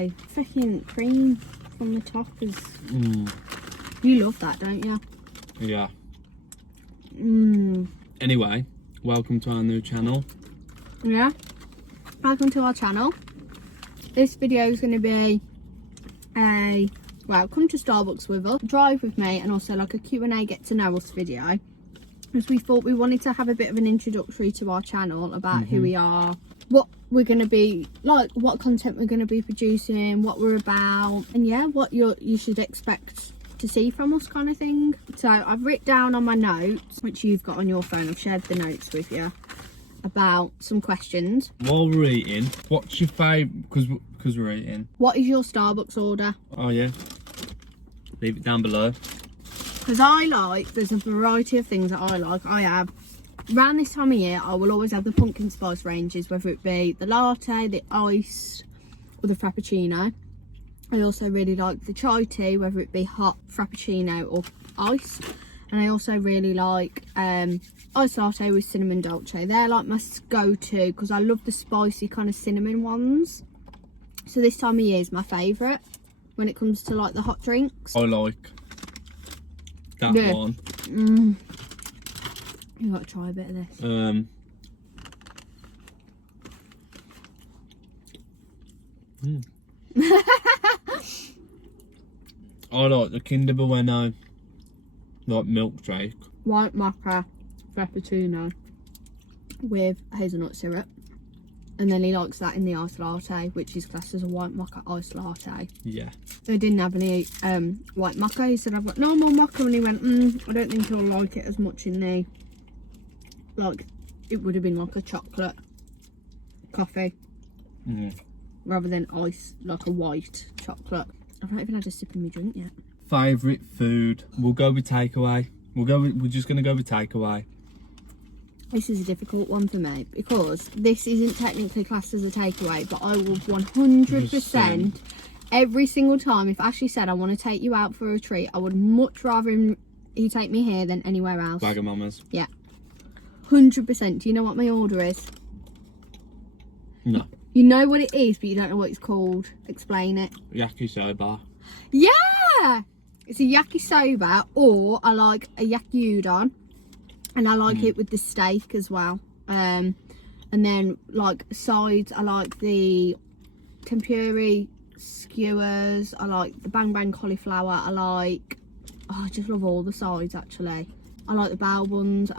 know. Freaking cream from the top is... You love that, don't you? Yeah. Anyway, welcome to our new channel. Yeah. Welcome to our channel. This video is going to be come to Starbucks with us, drive with me, and also like a Q&A get to know us video. Because we thought we wanted to have a bit of an introductory to our channel about who we are, what we're going to be like, what content we're going to be producing, what we're about, and yeah, what you should expect to see from us, kind of thing. So I've written down on my notes, which you've got on your phone, I've shared the notes with you, about some questions. While we're eating, what's your favourite, because we're eating, What is your Starbucks order? oh yeah, leave it down below. Because there's a variety of things that I like. I have, around this time of year, I will always have the pumpkin spice ranges, whether it be the latte, the iced, or the frappuccino. I also really like the chai tea, whether it be hot, frappuccino, or iced. And I also really like iced latte with cinnamon dolce. They're like my go-to because I love the spicy kind of cinnamon ones. So this time of year is my favourite when it comes to like the hot drinks. I like that one. You got to try a bit of this. I like the Kinder Bueno, like milkshake. White mocha frappuccino with hazelnut syrup, and then he likes that in the iced latte, which is classed as a white mocha iced latte. Yeah. I didn't have any white mocha. He said I've got normal mocha, and he went, I don't think he'll like it as much in the, like, it would have been like a chocolate coffee rather than ice, like a white chocolate. I've not even had a sip of my drink yet. Favourite food? We'll go with takeaway. We're just gonna go with takeaway. This is a difficult one for me because this isn't technically classed as a takeaway, but I will 100% every single time, if Ashley said I want to take you out for a treat, I would much rather he take me here than anywhere else. Wagamama's. Yeah. 100%. Do you know what my order is? No. You know what it is, but you don't know what it's called. Explain it. Yakisoba. Yeah! It's a yakisoba, or I like a yaki udon, and I like it with the steak as well. And then like sides, I like the tempura skewers, I like the bang bang cauliflower, I just love all the sides actually. I like the bao buns,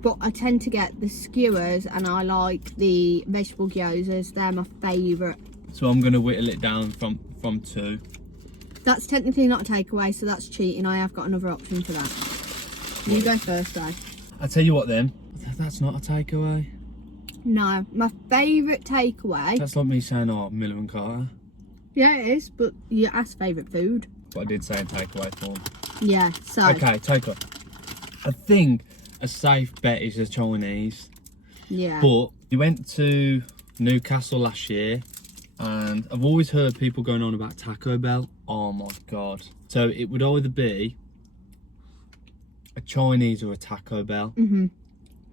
but I tend to get the skewers, and I like the vegetable gyozas. They're my favourite. So I'm gonna whittle it down from 2. That's technically not a takeaway, so that's cheating. I have got another option for that. You go first though. I'll tell you what then, that's not a takeaway. No, my favourite takeaway. That's like me saying, oh, Miller and Carter. Yeah, it is, but you asked favourite food. But I did say in takeaway form. Yeah, so. Okay, takeaway. I think a safe bet is the Chinese. Yeah. But we went to Newcastle last year, and I've always heard people going on about Taco Bell. Oh my god. So it would either be a Chinese or a Taco Bell.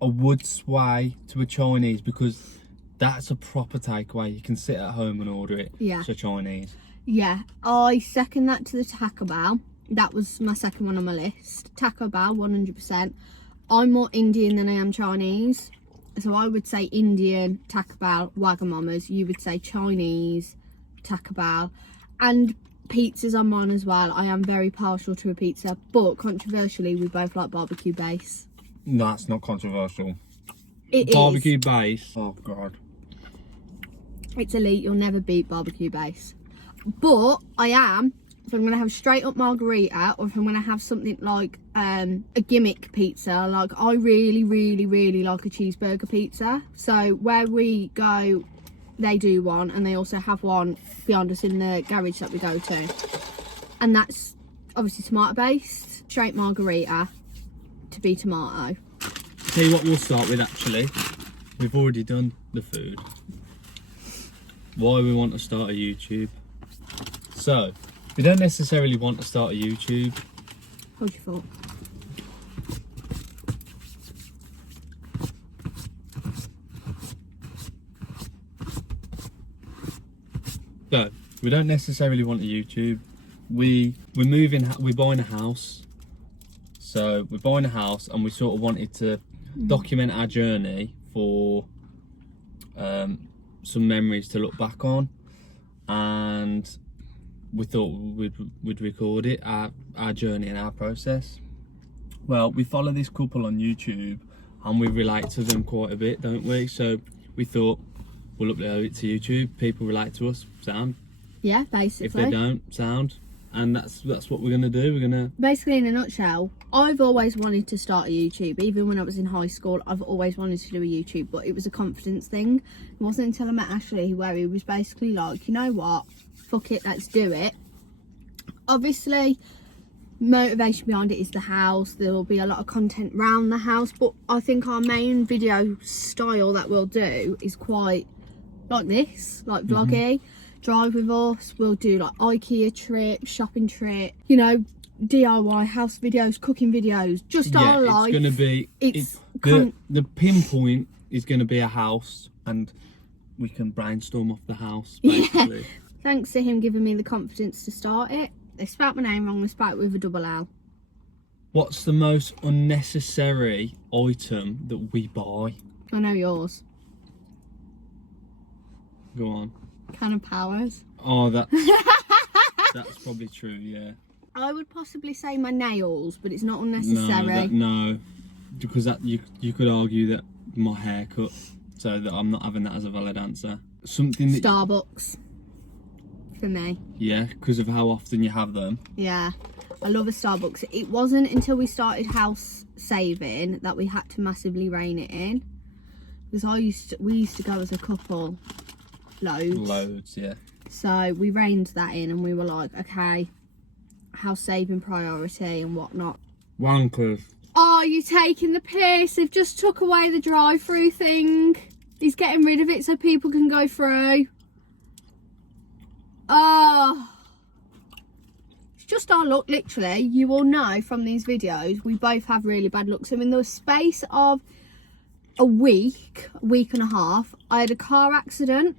I would sway to a Chinese because that's a proper takeaway. You can sit at home and order it. Yeah. It's a Chinese. Yeah, I second that to the Taco Bell. That was my second one on my list. Taco Bell, 100%. I'm more Indian than I am Chinese. So I would say Indian, Taco Bell, Wagamama's. You would say Chinese, Taco Bell. And pizzas are mine as well. I am very partial to a pizza. But controversially, we both like barbecue base. No, that's not controversial. It Barbecue is. base. Oh god. It's elite. You'll never beat barbecue base. But I am, if I'm going to have straight up margarita, or if I'm going to have something like a gimmick pizza, like I really, really, really like a cheeseburger pizza. So where we go, they do one, and they also have one behind us in the garage that we go to. And that's obviously tomato based, straight margarita to be tomato. Tell you what we'll start with actually. We've already done the food. Why we want to start a YouTube. So, we don't necessarily want to start a YouTube. What'd you thought? So we don't necessarily want a YouTube. We're buying a house. So we're buying a house, and we sort of wanted to document our journey for some memories to look back on, and we thought we'd record it, our journey and our process. Well, we follow this couple on YouTube, and we relate to them quite a bit, don't we? So we thought we'll upload it to YouTube. People relate to us, sound. Yeah, basically. If they don't, sound. And that's what we're gonna do. We're gonna basically, in a nutshell, I've always wanted to start a YouTube. Even when I was in high school, I've always wanted to do a YouTube, but it was a confidence thing. It wasn't until I met Ashley where he was basically like, you know what, fuck it, let's do it. Obviously, motivation behind it is the house. There will be a lot of content around the house, but I think our main video style that we'll do is quite like this, like vloggy. Drive with us, we'll do like IKEA trips, shopping trip, you know, DIY house videos, cooking videos, just our life. It's gonna be, the pinpoint is gonna be a house, and we can brainstorm off the house, basically. Yeah. Thanks to him giving me the confidence to start it. They spelt my name wrong, they spelt it with a double L. What's the most unnecessary item that we buy? I know yours. Go on. Can of Powers. Oh, that's probably true, yeah. I would possibly say my nails, but it's not unnecessary. No, because that you could argue that my haircut, so that I'm not having that as a valid answer. Something that Starbucks for me. Yeah, because of how often you have them. Yeah, I love a Starbucks. It wasn't until we started house saving that we had to massively rein it in, because we used to go as a couple. Loads, yeah. So we reined that in, and we were like, okay, house saving priority and whatnot. Wankers. Oh, you taking the piss? They've just took away the drive-through thing. He's getting rid of it so people can go through. Oh, it's just our luck, literally. You will know from these videos, we both have really bad luck. So in the space of a week and a half, I had a car accident,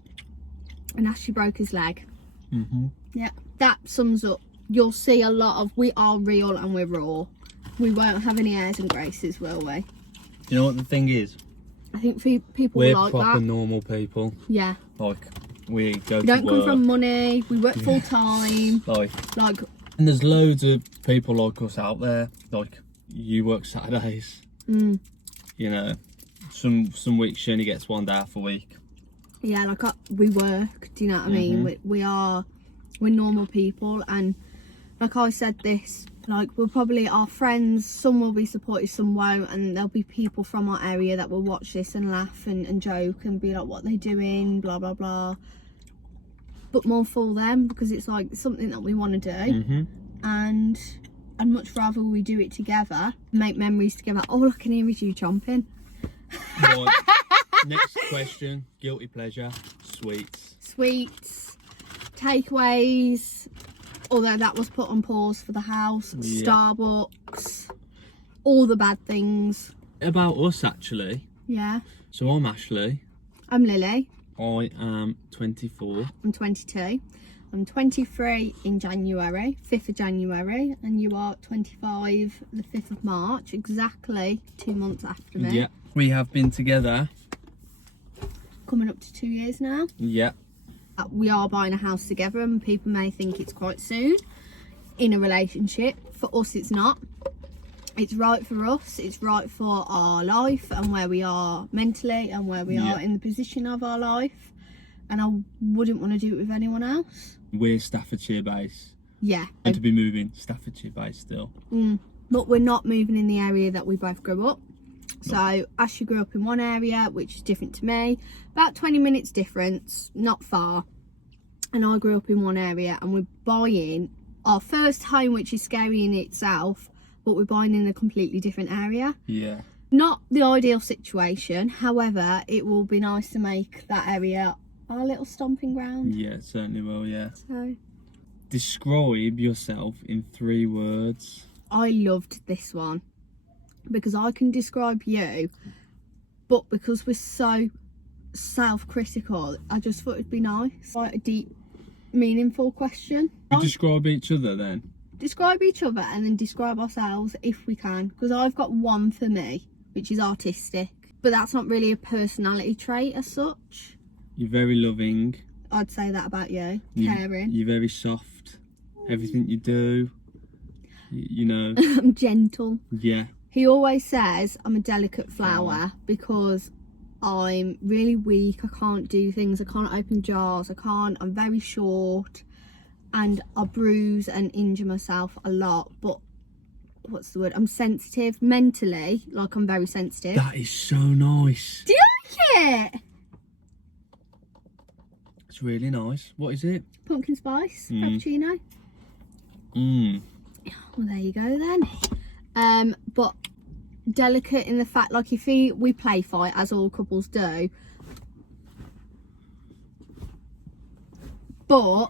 and Ashley broke his leg. Yeah, that sums up. You'll see a lot of, we are real and we're raw. We won't have any airs and graces, will we? You know what the thing is? I think people we're like proper that. normal people. Yeah. Like, we go We to don't work. come from money. We work full time. Like, and there's loads of people like us out there. Like, you work Saturdays. You know, some weeks she only gets 1 day off a week. Yeah, like we work. Do you know what I mean? We're normal people, and like I said this, like we'll probably, our friends, some will be supportive, some won't, and there'll be people from our area that will watch this and laugh and joke and be like, what are they doing, blah blah blah, but more for them, because it's like something that we want to do. And I'd much rather we do it together, make memories together. All I can hear is you chomping. Right. Next question, guilty pleasure, sweets, takeaways, although that was put on pause for the house. Yeah. Starbucks, all the bad things. About us, actually. Yeah. So I'm Ashley. I'm Lily. I am 24. I'm 22. I'm 23 in January, 5th of January, and you are 25 the 5th of March, exactly 2 months after me. Yeah. We have been together. Coming up to 2 years now. Yeah. We are buying a house together, and people may think it's quite soon in a relationship. For us, it's not. It's right for us. It's right for our life and where we are mentally and where we are in the position of our life. And I wouldn't want to do it with anyone else. We're Staffordshire based. Yeah. And to be moving Staffordshire based still. But we're not moving in the area that we both grew up. So Ashley grew up in one area, which is different to me, about 20 minutes difference, not far. And I grew up in one area, and we're buying our first home, which is scary in itself, but we're buying in a completely different area. Yeah. Not the ideal situation, however, it will be nice to make that area our little stomping ground. Yeah, it certainly will, yeah. So, describe yourself in 3 words. I loved this one, because I can describe you, but because we're so self-critical, I just thought it'd be nice. Quite a deep meaningful question. We describe each other then. Describe each other and then describe ourselves if we can. Because I've got one for me, which is artistic. But that's not really a personality trait as such. You're very loving. I'd say that about you. Caring. You're very soft. Everything you do, you know. I'm gentle. Yeah. He always says I'm a delicate flower because I'm really weak. I can't do things. I can't open jars. I'm very short and I bruise and injure myself a lot. But what's the word? I'm sensitive mentally. Like, I'm very sensitive. That is so nice. Do you like it? It's really nice. What is it? Pumpkin spice frappuccino. Mmm. Well, there you go then. But delicate in the fact, like, if we play fight as all couples do, but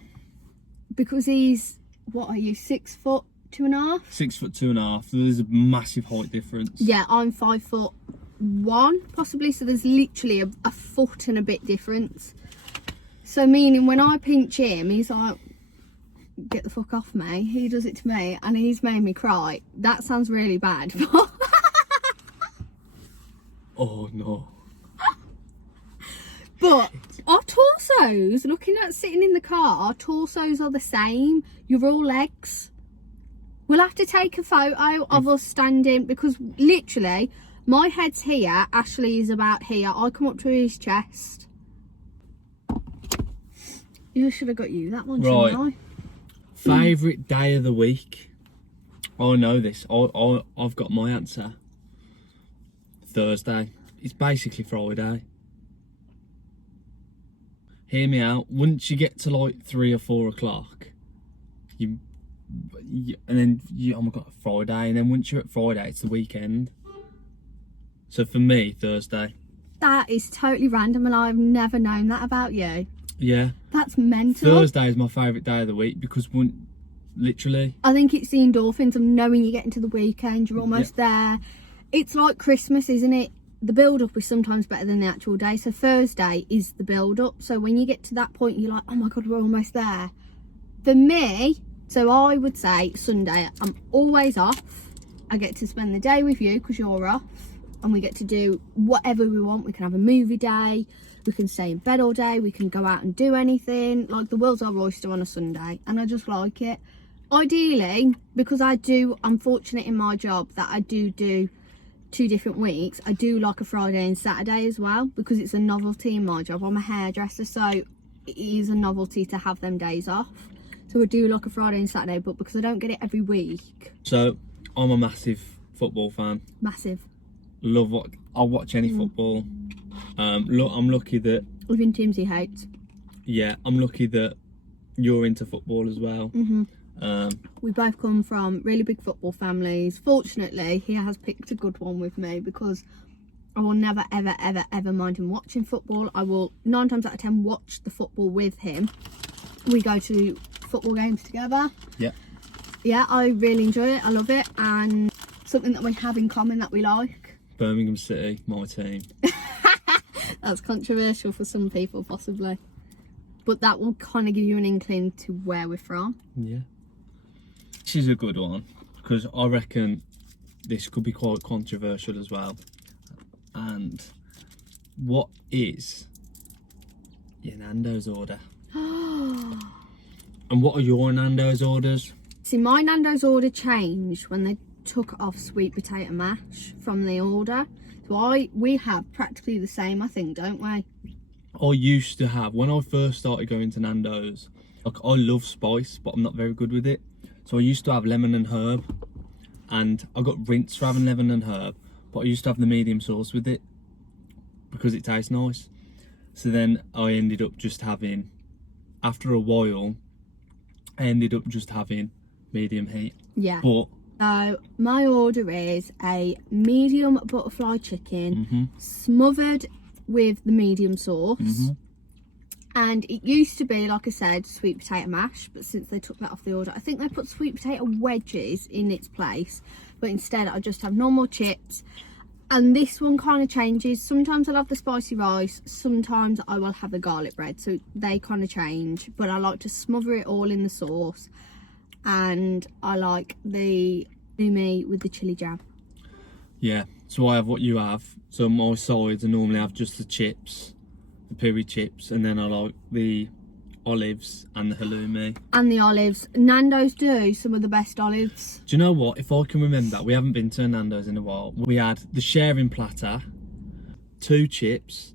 because he's, what are you, 6 foot 2.5? 6 foot 2.5. There's a massive height difference. Yeah, I'm 5'1", possibly. So there's literally a foot and a bit difference. So meaning when I pinch him, he's like, get the fuck off me. He does it to me and he's made me cry. That sounds really bad. Oh no. But our torsos, looking at sitting in the car, our torsos are the same. You're all legs. We'll have to take a photo of us standing because literally my head's here, Ashley is about here. I come up to his chest. You should have got you that one, right. shouldn't I? Favourite day of the week? I know this. I've got my answer. Thursday. It's basically Friday. Hear me out. Once you get to like 3 or 4 o'clock, and then oh my god, Friday. And then once you're at Friday, it's the weekend. So for me, Thursday. That is totally random and I've never known that about you. Yeah. That's mental. Thursday is my favourite day of the week because literally. I think it's the endorphins of knowing you're getting to the weekend, you're almost there. It's like Christmas, isn't it? The build-up is sometimes better than the actual day. So Thursday is the build-up. So when you get to that point, you're like, oh my God, we're almost there. For me, so I would say Sunday, I'm always off. I get to spend the day with you because you're off. And we get to do whatever we want. We can have a movie day. We can stay in bed all day. We can go out and do anything. Like, the world's our oyster on a Sunday. And I just like it. Ideally, because I'm fortunate in my job that I do 2 different weeks. I do like a Friday and Saturday as well because it's a novelty in my job. I'm a hairdresser, so it is a novelty to have them days off. So I do like a Friday and Saturday, but because I don't get it every week. So I'm a massive football fan. Massive. I'll watch any football. I'm lucky that. Even teams he hates. Yeah, I'm lucky that you're into football as well. We both come from really big football families. Fortunately, he has picked a good one with me because I will never, ever, ever, ever mind him watching football. I will 9 times out of 10 watch the football with him. We go to football games together. Yeah. Yeah, I really enjoy it. I love it. And something that we have in common that we like. Birmingham City, my team. That's controversial for some people, possibly. But that will kind of give you an inkling to where we're from. Yeah. This is a good one because I reckon this could be quite controversial as well. And what is your Nando's order? And what are your Nando's orders? See, my Nando's order changed when they took off sweet potato mash from the order. So we have practically the same, I think, don't we? I used to have, when I first started going to Nando's, like, I love spice, but I'm not very good with it. So I used to have lemon and herb, and I got rinsed for having lemon and herb, but I used to have the medium sauce with it because it tastes nice. So then I ended up just having, after a while, I ended up just having medium heat. Yeah. But so my order is a medium butterfly chicken smothered with the medium sauce. And it used to be, like I said, sweet potato mash, but since they took that off the order, I think they put sweet potato wedges in its place. But instead I just have normal chips. And this one kind of changes. Sometimes I'll have the spicy rice, sometimes I will have the garlic bread, so they kind of change. But I like to smother it all in the sauce, and I like the halloumi with the chili jam. Yeah, so I have what you have. So my sides, I normally have just the chips, the peri chips, and then I like the olives and the halloumi. And the olives. Nando's do some of the best olives. Do you know what? If I can remember, we haven't been to Nando's in a while. We had the sharing platter, 2 chips,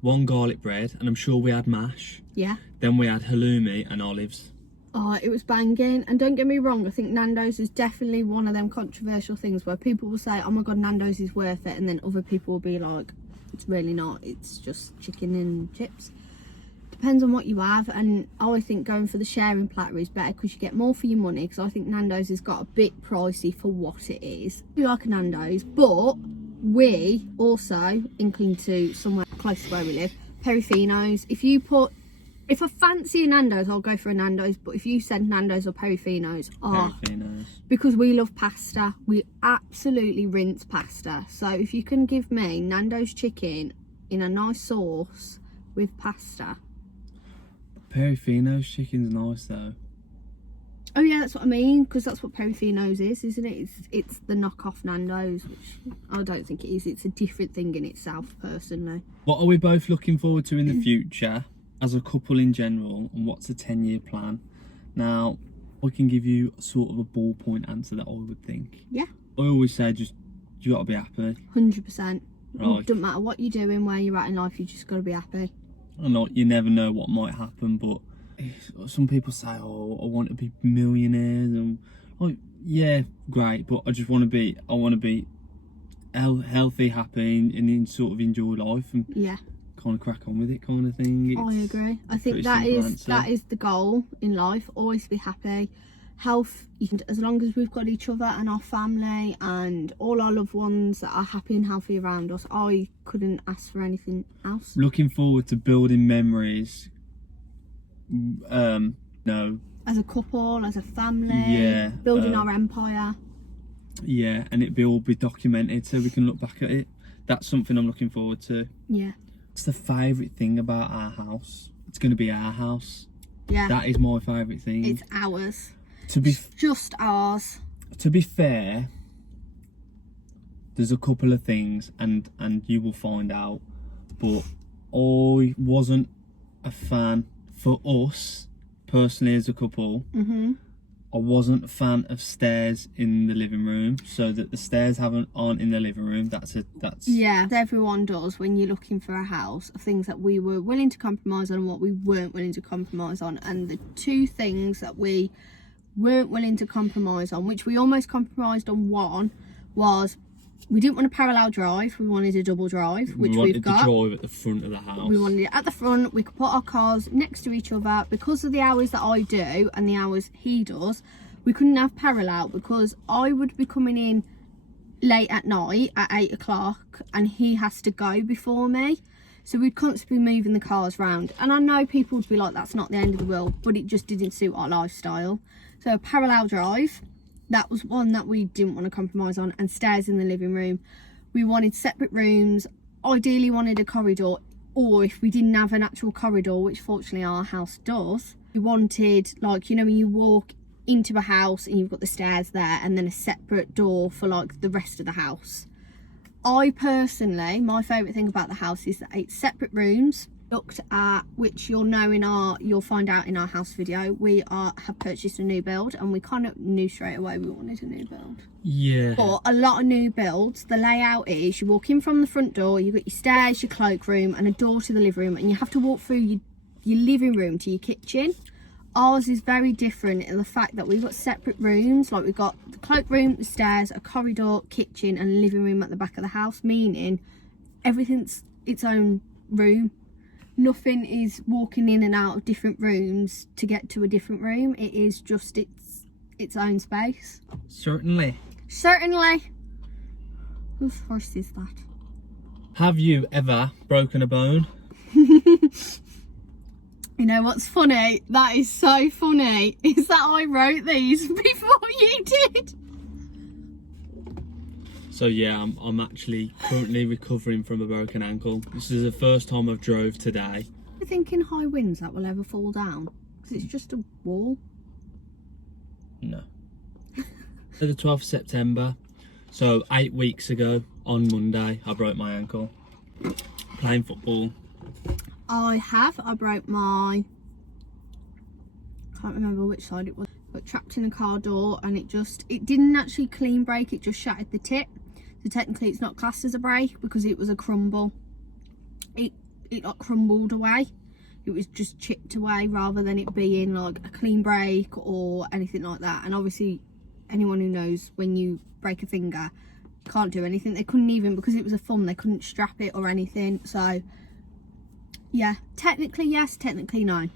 1 garlic bread, and I'm sure we had mash. Yeah. Then we had halloumi and olives. Oh, it was banging. And don't get me wrong, I think Nando's is definitely one of them controversial things where people will say, oh my god, Nando's is worth it, and then other people will be like, it's really not, it's just chicken and chips. Depends on what you have, and I always think going for the sharing platter is better because you get more for your money, because I think Nando's has got a bit pricey for what it is. We like a Nando's, but we also incline to somewhere close to where we live, Perifino's. If I fancy a Nando's, I'll go for a Nando's, but if you said Nando's or Perifino's, because we love pasta, we absolutely rinse pasta. So if you can give me Nando's chicken in a nice sauce with pasta. Perifino's chicken's nice though. Oh yeah, that's what I mean, because that's what Perifino's is, isn't it? It's the knockoff Nando's, which I don't think it is. It's a different thing in itself, personally. What are we both looking forward to in the future as a couple in general, and what's a 10-year plan? Now, I can give you sort of a ballpoint answer that I would think. Yeah. I always say just, you got to be happy. 100%. Right. It doesn't matter what you're doing, where you're at in life, you just got to be happy. And like, you never know what might happen, but some people say, oh, I want to be millionaires, and like, yeah, great, but I want to be healthy, happy, and sort of enjoy life, and yeah, kind of crack on with it, kind of thing. I agree. I think that is the goal in life. Always be happy. Health, as long as we've got each other and our family and all our loved ones that are happy and healthy around us, I couldn't ask for anything else. Looking forward to building memories. No. As a couple, as a family. Yeah. Building our empire. Yeah, and it'll all be documented so we can look back at it. That's something I'm looking forward to. Yeah. It's the favourite thing about our house. It's going to be our house. Yeah. That is my favourite thing. It's ours. It's just ours. To be fair, there's a couple of things, and you will find out, but I wasn't a fan, for us personally as a couple. I wasn't a fan of stairs in the living room, so that the stairs aren't in the living room. That's yeah, everyone does when you're looking for a house, of things that we were willing to compromise on and what we weren't willing to compromise on. And the 2 things that we weren't willing to compromise on, which we almost compromised on, one was we didn't want a parallel drive, we wanted a double drive, which we've got. We wanted the drive at the front of the house. We wanted it at the front, we could put our cars next to each other. Because of the hours that I do and the hours he does, we couldn't have parallel, because I would be coming in late at night at 8 o'clock and he has to go before me. So we'd constantly be moving the cars round. And I know people would be like, that's not the end of the world, but it just didn't suit our lifestyle. So a parallel drive, that was one that we didn't want to compromise on, and stairs in the living room. We wanted separate rooms, ideally wanted a corridor, or if we didn't have an actual corridor, which fortunately our house does, we wanted, like, you know, when you walk into a house and you've got the stairs there and then a separate door for like the rest of the house. I personally, my favourite thing about the house is that it's separate rooms. Looked at, which you'll find out in our house video, we have purchased a new build, and we kind of knew straight away we wanted a new build. Yeah. But a lot of new builds, the layout is you walk in from the front door, you've got your stairs, your cloakroom, and a door to the living room, and you have to walk through your living room to your kitchen. Ours is very different in the fact that we've got separate rooms, like we've got the cloakroom, the stairs, a corridor, kitchen, and a living room at the back of the house, meaning everything's its own room. Nothing is walking in and out of different rooms to get to a different room. It is just its own space. Certainly. Whose horse is that? Have you ever broken a bone? You know what's funny? That is so funny. Is that I wrote these before you did. So yeah, I'm actually currently recovering from a broken ankle. This is the first time I've drove today. I think in high winds that will ever fall down because it's just a wall. No. The 12th of September, so 8 weeks ago on Monday, I broke my ankle playing football. I broke my, can't remember which side it was, but trapped in a car door, and it didn't actually clean break, it just shattered the tip. So technically it's not classed as a break because it was a crumble. It like crumbled away. It was just chipped away rather than it being like a clean break or anything like that. And obviously anyone who knows, when you break a finger, can't do anything. They couldn't even, because it was a thumb, they couldn't strap it or anything. So yeah, technically yes, technically no.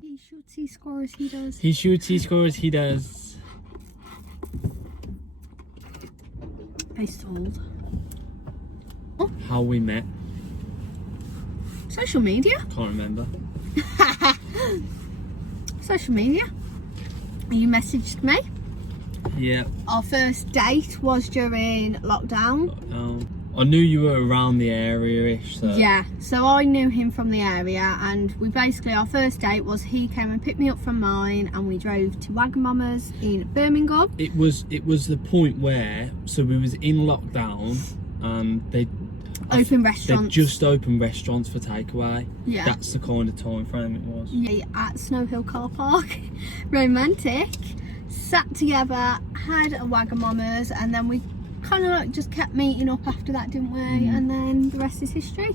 He shoots, he scores, he does. He shoots, he scores, he does. Face old. How we met? Social media. Can't remember. Social media. You messaged me. Yeah. Our first date was during lockdown. I knew you were around the area-ish, so... Yeah, so I knew him from the area, and we basically, our first date was he came and picked me up from mine, and we drove to Wagamama's in Birmingham. It was the point where, so we was in lockdown, and they Restaurants. They just opened restaurants for takeaway. Yeah. That's the kind of time frame it was. Yeah, at Snow Hill car park. Romantic. Sat together, had a Wagamama's, and then we kind of like just kept meeting up after that, didn't we? And then the rest is history.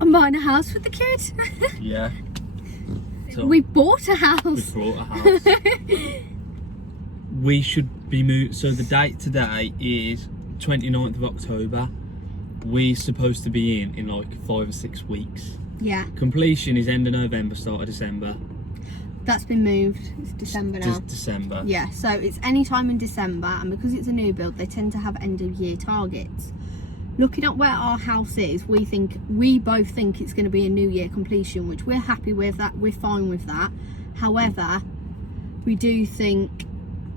I'm buying a house with the kid. Yeah. So we bought a house. We bought a house. We should be moved. So the date today is 29th of October. We're supposed to be in like 5 or 6 weeks. Yeah. Completion is end of November, start of December. That's been moved. It's December now. December. Yeah, so it's any time in December, and because it's a new build, they tend to have end of year targets. Looking at where our house is, we both think it's going to be a new year completion, which we're happy with. That we're fine with that. However, we do think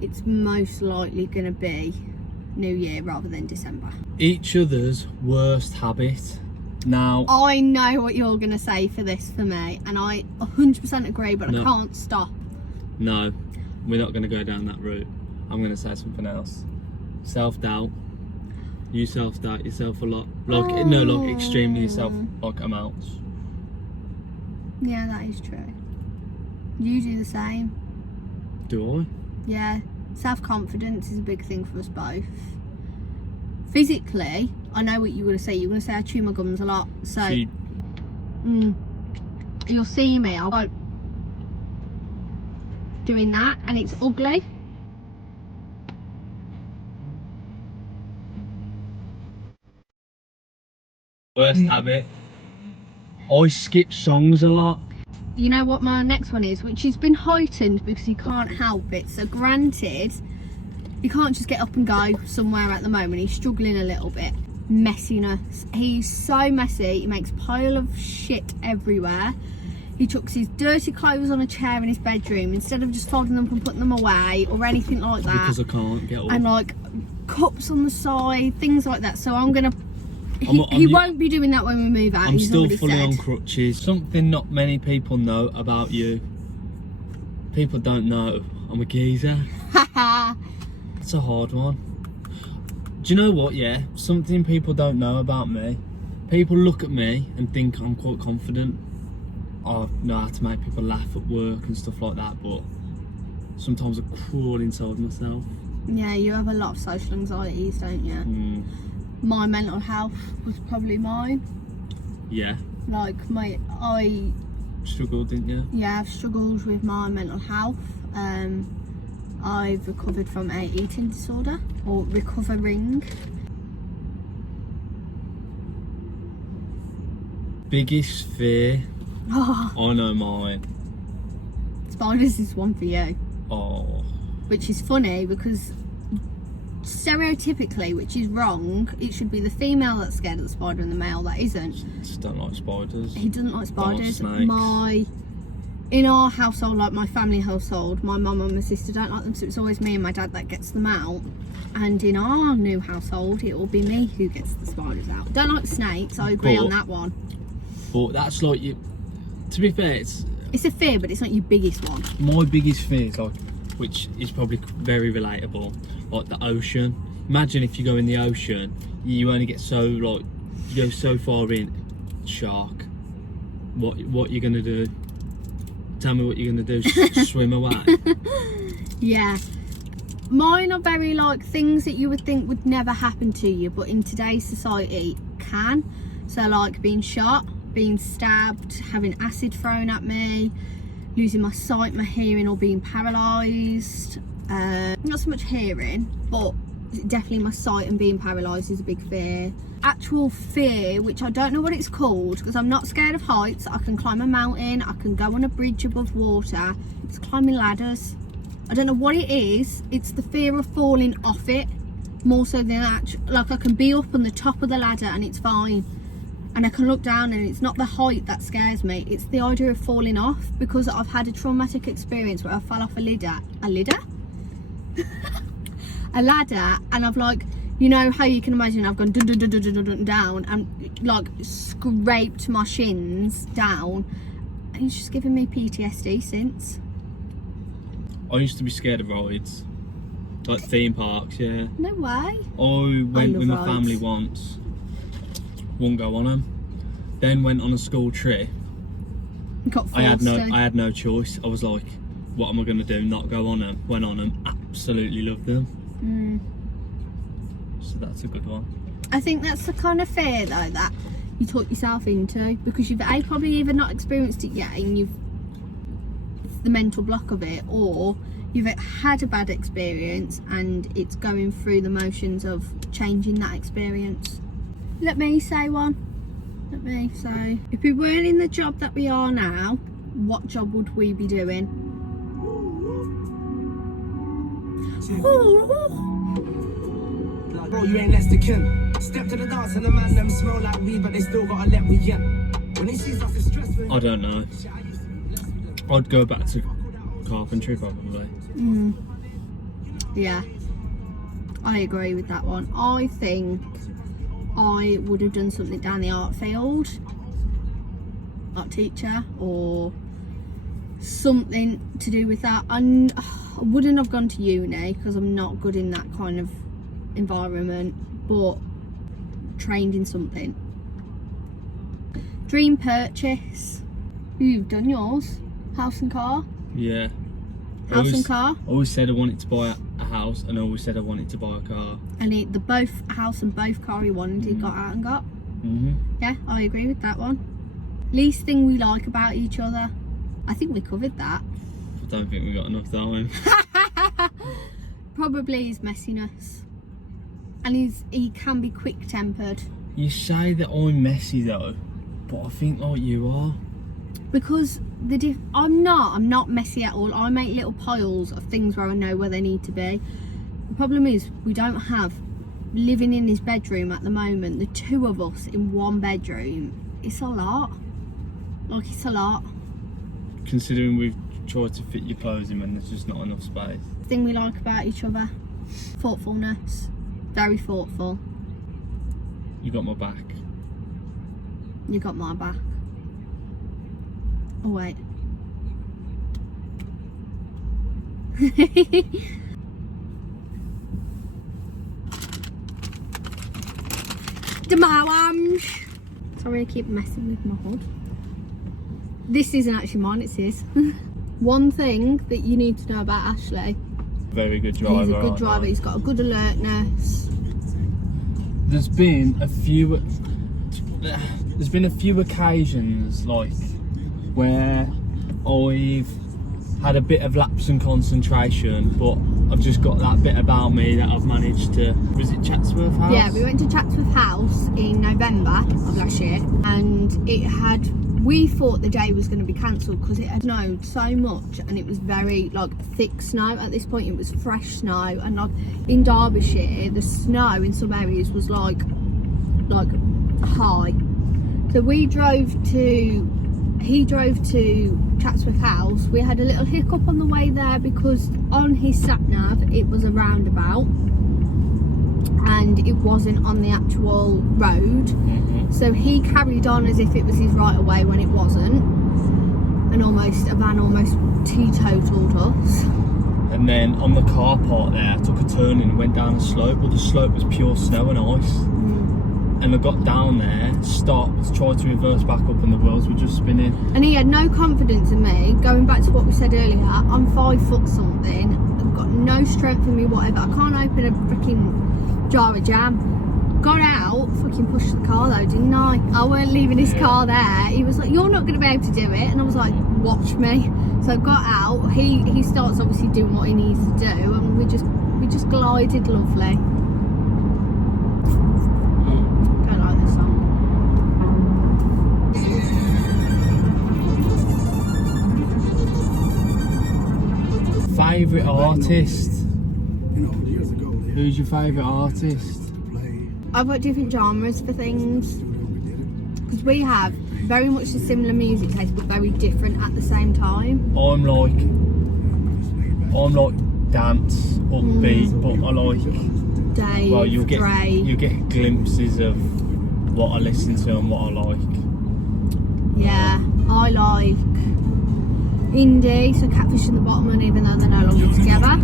it's most likely going to be new year rather than December. Each other's worst habit. Now, I know what you're going to say for this for me, and I 100% agree, but No. I can't stop. no, we're not going to go down that route. I'm going to say something else. Self-doubt. You self-doubt yourself a lot. Like, no, like extremely like amounts. Yeah, that is true. You do the same. Do I? Yeah, self-confidence is a big thing for us both. Physically, I know what you're going to say. You're going to say I chew my gums a lot. So, you'll see me. I'll go doing that, and it's ugly. Worst habit. I skip songs a lot. You know what my next one is, which has been heightened because he can't help it. So granted, he can't just get up and go somewhere at the moment. He's struggling a little bit. Messiness. He's so messy. He makes a pile of shit everywhere. He chucks his dirty clothes on a chair in his bedroom instead of just folding them up and putting them away or anything like that. Because I can't get up. And like cups on the side, things like that. So I'm gonna. He won't be doing that when we move out. I'm He's still already fully said. on crutches. Something not many people know about you. People don't know I'm a geezer. It's a hard one. Do you know what, yeah? Something people don't know about me. People look at me and think I'm quite confident. I know how to make people laugh at work and stuff like that, but sometimes I crawl inside myself. Yeah, you have a lot of social anxieties, don't you? My mental health was probably mine. Yeah. Like I Struggled, didn't you? Yeah, I've struggled with my mental health. I've recovered from a eating disorder, or recovering. Biggest fear? Oh, I know mine. spiders is one for you. Oh. Which is funny because stereotypically, which is wrong, it should be the female that's scared of the spider and the male that isn't. Just don't like spiders. He doesn't like spiders. Don't like snakes. In our household, like my family household, my mum and my sister don't like them, so it's always me and my dad that gets them out. And in our new household, it will be me who gets the spiders out. Don't like snakes, I agree on that one. But that's like, you. To be fair, it's a fear, but it's not your biggest one. My biggest fear is like, which is probably very relatable, like the ocean. Imagine if you go in the ocean, you only get so like, you go so far in, shark. What you're gonna do? Tell me what you're gonna do. Swim away? Yeah. Mine are very like things that you would think would never happen to you, but in today's society can. So like being shot, being stabbed, having acid thrown at me, losing my sight, my hearing, or being paralysed. Not so much hearing, but definitely my sight and being paralysed is a big fear. Actual fear, which I don't know what it's called, because I'm not scared of heights. I can climb a mountain, I can go on a bridge above water. It's climbing ladders. I don't know what it is. It's the fear of falling off it, more so than like I can be up on the top of the ladder and it's fine, and I can look down and it's not the height that scares me, it's the idea of falling off, because I've had a traumatic experience where I fell off a ladder, and I've like, you know how you can imagine I've gone dun, dun, dun, dun, dun, dun, down and like scraped my shins down, and it's just given me PTSD since. I used to be scared of rides, like theme parks. Yeah. No way. I went with my rides. family once. Wouldn't go on them. Then went on a school trip. Got forced I had to. no choice. I was like, what am I gonna do? Not go on them? Went on them. Absolutely loved them. So that's a good one. I think that's the kind of fear though that you talk yourself into, because you've probably either not experienced it yet and it's the mental block of it, or you've had a bad experience and it's going through the motions of changing that experience. Let me say one. Let me say, if we weren't in the job that we are now, what job would we be doing? Bro, you ain't less than kin. Step to the dance and the man them smell like weed, but they still gotta let me in. When he sees us, it's stressful. I don't know. I'd go back to carpentry probably. Yeah, I agree with that one. I think I would have done something down the art field, art teacher or something to do with that. And I wouldn't have gone to uni because I'm not good in that kind of environment, but trained in something. Dream purchase. You've done yours. House and car. Yeah. House and car. I always said I wanted to buy a house, and I always said I wanted to buy a car. And the both house and both car he wanted, he got out and got. Yeah, I agree with that one. Least thing we like about each other. I think we covered that. I don't think we got enough time. Probably his messiness. And he can be quick-tempered. You say that I'm messy though, but I think like you are. Because I'm not messy at all. I make little piles of things where I know where they need to be. The problem is we don't have, living in his bedroom at the moment, the two of us in one bedroom, it's a lot. Like, it's a lot. Considering we've tried to fit your clothes in when there's just not enough space. The thing we like about each other, thoughtfulness. Very thoughtful. You got my back. You got my back. Oh wait. Sorry, I keep messing with my hood. This isn't actually mine, it's his. One thing that you need to know about Ashley. Very good driver. He's a good driver. He's got a good alertness. There's been a few occasions like where I've had a bit of lapse in concentration, but I've just got that bit about me that I've managed to. Was it Chatsworth House? Yeah, we went to Chatsworth House in November of last year, and it had we thought the day was going to be cancelled because it had snowed so much, and it was very like thick snow at this point. It was fresh snow, and like in Derbyshire the snow in some areas was like high. So he drove to Chatsworth House. We had a little hiccup on the way there because on his sat nav it was a roundabout and it wasn't on the actual road. So he carried on as if it was his right of way when it wasn't, and a van almost teetotaled us. And then on the car park there, I took a turn and went down a slope. Well, the slope was pure snow and ice. And I got down there, stopped, tried to reverse back up, and the wheels were just spinning. And he had no confidence in me. Going back to what we said earlier, I'm 5 foot something. I've got no strength in me, whatever. I can't open a freaking jar of jam. Got out, fucking pushed the car though, didn't I? I weren't leaving his car there. He was like, "You're not going to be able to do it," and I was like, "Watch me." So I got out. He starts obviously doing what he needs to do, and we just glided lovely. Don't like this song. Favourite artist? Who's your favourite artist? I've got different genres for things because we have very much a similar music taste but very different at the same time. I'm like dance, upbeat, but I like Dave, well, you Dre. get glimpses of what I listen to and what I like. Yeah, I like indie, so Catfish and the Bottom, even though they're no longer together.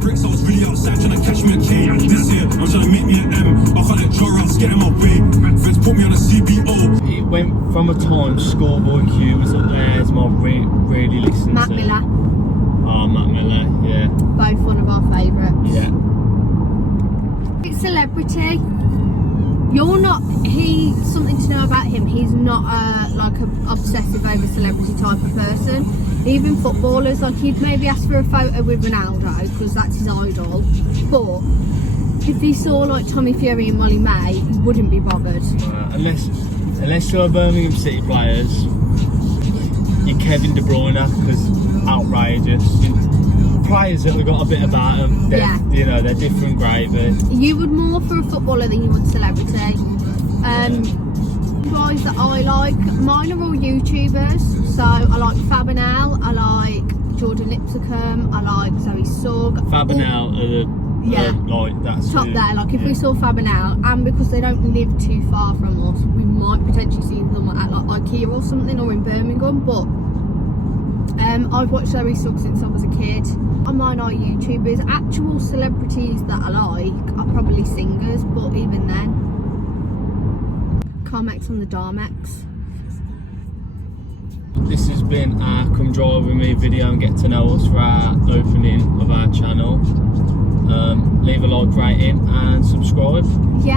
Bricks, I was really outside trying to catch me a K. This year, I'm trying to make me an M. I can't let draw outs get in my way. Friends put me on a CBO. It went from a time Schoolboy Q was up there as my really listening Mac to. Miller. Oh, Mac Miller, yeah. Both one of our favourites. Yeah. It's celebrity. You're not. Something to know about him. He's not like a obsessive over celebrity type of person. Even footballers, like he'd maybe ask for a photo with Ronaldo because that's his idol. But if he saw like Tommy Fury and Molly May, he wouldn't be bothered. Unless you're Birmingham City players, you're Kevin De Bruyne because outrageous. Players that have got a bit about them, they're different gravy. You would more for a footballer than you would celebrity. Guys that I like, mine are all YouTubers. So I like Fabinel, I like Jordan Lipscomb, I like Zoe Sugg. Fabinel that's top there. Like if we saw Fabinel, and because they don't live too far from us, we might potentially see them at like IKEA or something, or in Birmingham. But I've watched Zoe Sugg since I was a kid. And mine are YouTubers. Actual celebrities that I like are probably singers, but even then, Carmex on the Darmex. This has been our come drive with me video and get to know us for our opening of our channel. Leave a like, rating and subscribe. Yeah.